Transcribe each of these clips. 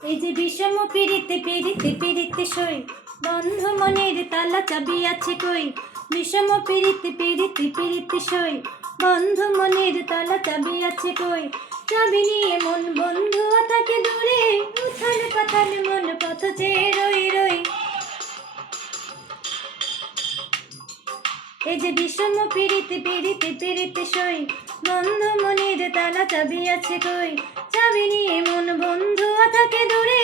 এই যে বিষম পিড়িতে পিড়িতে পিড়িতে সই, বন্ধ মনের তালা চাবি আছে কই? বিষম পিড়িতে পিড়িতে পিড়িতে সই, বন্ধ মনের তালা চাবি আছে কই? চাবি নিয়ে মন বন্ধু থাকে দূরে উথাল পাতাল মন পথ চেয়ে যে বিষম পিড়িতে পিড়িতে পিড়িতে সই। বন্ধ মনের তালা চাবি আছে কই? চাবি নিয়ে মন বন্ধু থাকে দূরে,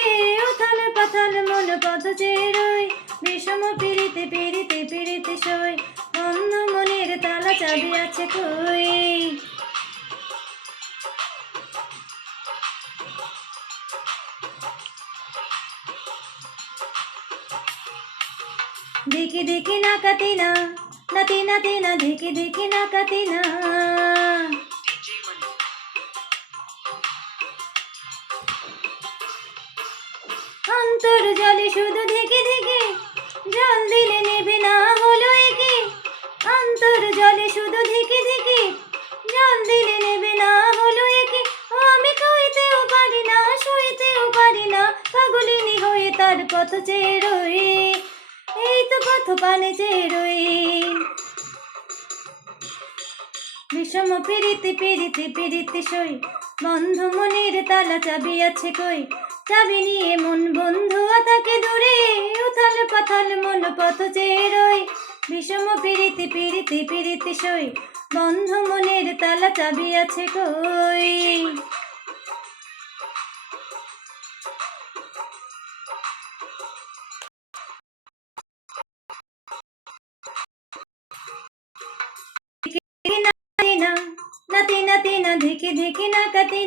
উথাল পাথাল মন পথ চেয়ে রই। বিষম পিড়িতে পিড়িতে পিড়িতে সই। বন্ধ মনের তালা চাবি আছে কই? দেখি দেখি না কাতি না দেখি দেখি না কাতি না অন্তর জলে শুধু দেখে দেখে জল দিলে নেবে না হলো একে অন্তর জলে শুধু দেখে দেখে জল দিলে নেবে না হলো একে ও আমি কইতেও পারি না সইতেও পারি না পাগলিনী হয়ে তার পথ চেয়ে তো পথ পানে চেয়ে রই। বিষম পিড়িতে পিড়িতে পিড়িতে সই, বন্ধ মনের তালা চাবি আছে কই? চাবি নিয়ে মন বন্ধু তাকে দূরে, উথাল পাথাল মন পথ চেয়ে রই। বিষম পিড়িতে পিড়িতে পিড়িতে সই, বন্ধ মনের তালা চাবি আছে কই? নাতি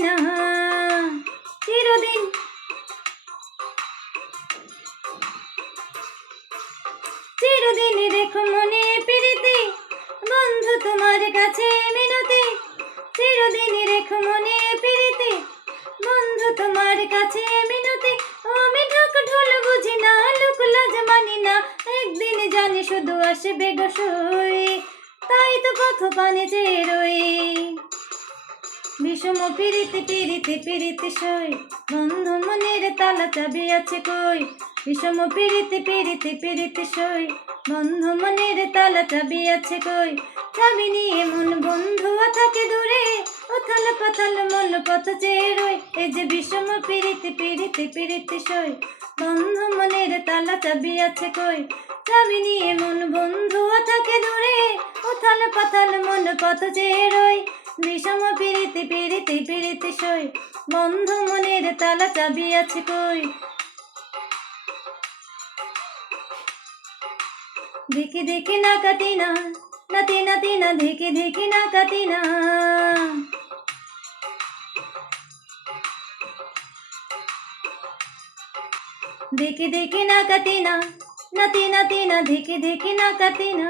চিরদিন। চিরদিন মনে পিড়িতে বন্ধু, তোমার কাছে মিনতি। চিরদিন রেখো মনে পিড়িতে বন্ধু, তোমার কাছে মিনতি। ও আমি ঢোক ঢোল বুঝি না লোক মানি না একদিন জানি শুধু আসবে গসই তাই তো পথ পানে চেয়ে রই। বিষম পিড়িতে পিড়িতে পিড়িতে সই। বন্ধ মনের তালা চাবি আছে কই? বিষম পিড়িতে পিড়িতে পিড়িতে সই। বন্ধ মনের তালা চাবি আছে কই? চাবি নিয়ে মন বন্ধু থাকে দূরে। ওথাল পাথাল মন পথ চেয়ে রই। এই যে বিষম পিড়িতে পিড়িতে পিড়িতে সই। বন্ধ মনের তালা চাবি আছে কই? চাবি নিয়ে মন বন্ধু থাকে দূরে। উথাল পাথাল মন পথ চেয়ে রই, বিষম পিড়িতে পিড়িতে পিড়িতে সই। বন্ধ মনের তালা চাবি আছে কই? দেখি দেখি না কাটি না নাতি নাতি না, দেখি দেখি না কাটি না দেখি দেখি না কাটি না নাতি নাতি না দেখি দেখি না কাটি না